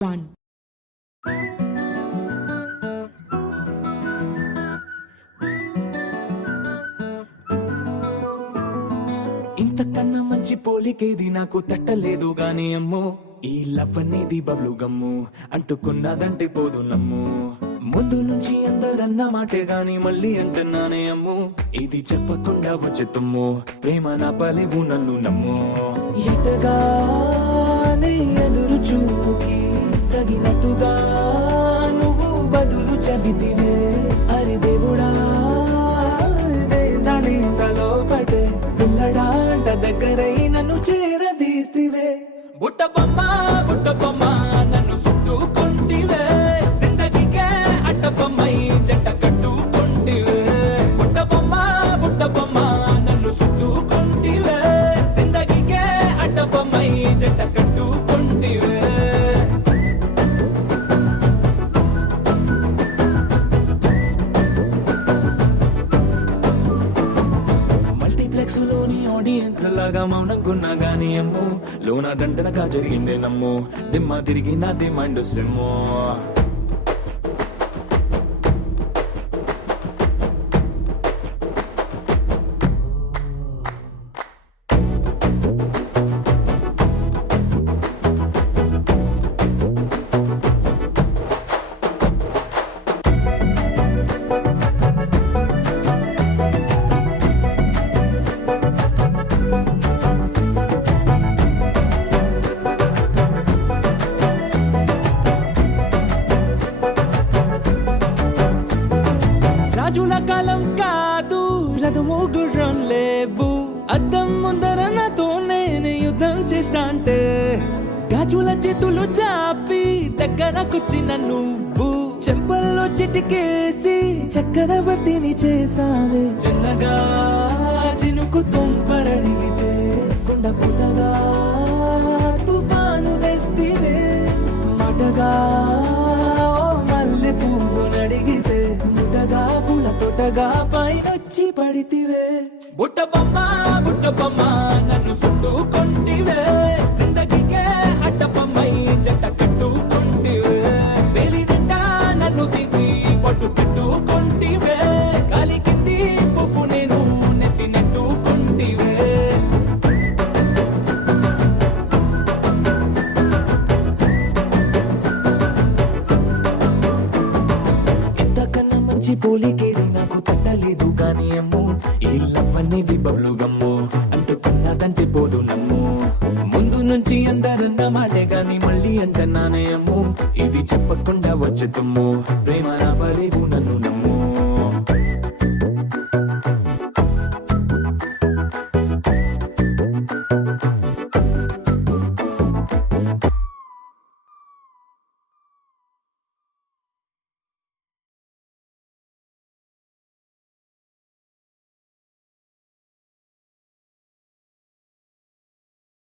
1. ఇంతకన్నా మంచి పోలికేది నాకు తట్టలేదు గాని అమ్మో, ఈ లవ్ అనేది బబ్లు గమ్ము అంటుకున్నదంటే పోదు నమ్ము. ముందు నుంచి అందరన్న మాటే గాని మళ్ళీ అంటున్నానే అమ్ము, ఇది చెప్పకుండా వచ్చేతుమ్ము ప్రేమ నా పలేవు నన్ను నమ్ము. ఎటగానే ఎదురు చూకి తగినట్టుగా నువ్వు బదులు చెబితివే. అరే దేవుడా దానిలో పడే పిల్లడాంట దగ్గరై నన్ను చేరదీస్తివే. బుట్ట బొమ్మ నన్ను చుట్టుకుంటివే, జిందగీకే అట్ట బొమ్మై జంట కట్టుకుంటివే. బుట్ట బొమ్మ నన్ను చుట్టుకుంటివే, జిందగీకే అట్ట బొమ్మై జంట కట్టుకుంటివే. మల్టీప్లెక్స్ లోని ఆడియన్స్ లాగా మౌనంకున్నా గానీ అమ్ము, లోన దండనగా జరిగిందే నమ్ము, దిమ్మ తిరిగి నాది మైండ్ సిమ్ము. రాజుల కాలం కాదు, రథము గుర్రం లేవు, అద్దం ముందర నాతో నేను యుద్ధం చేస్తా అంటే గాజుల చేతులు చాపి దగ్గరకొచ్చిన నువ్వు చెంపల్లో చిటికేసి చక్రవర్తిని చేసావే. చిన్నగా చినుకు తుంపరడిగితే గుండ పుటగా తుఫాను తెస్తివే. మాటగా మల్లె పువ్వు నడిగితే ముదగా పుల తోటగా పైనొచ్చి పడితివే. బుట్ట బొమ్మ నన్ను చుట్టుకుంటివే, జిందగీకే అట్ట బొమ్మై జంట కట్టుకుంటివే. వేలి నిండా నన్ను తీసి పట్టు పెట్టుకుంటివే, కాలి కింది పువ్వు నేను నెత్తి నెట్టుకుంటివే. ఇంతకన్నా మంచి పోలికేది నాకు తట్టలేదు గాని అమ్ము, ఈ లవ్ అనేది బబ్లు గమ్ము అంటుకున్నదంటే పోదు నమ్ము. ముందు నుంచి అందరన్న మాటే గాని మళ్ళీ అంటున్నానే అమ్ము, ఇది చెప్పకుండా వచ్చే తుమ్ము ప్రేమ నా పలేవు నన్ను నమ్ము.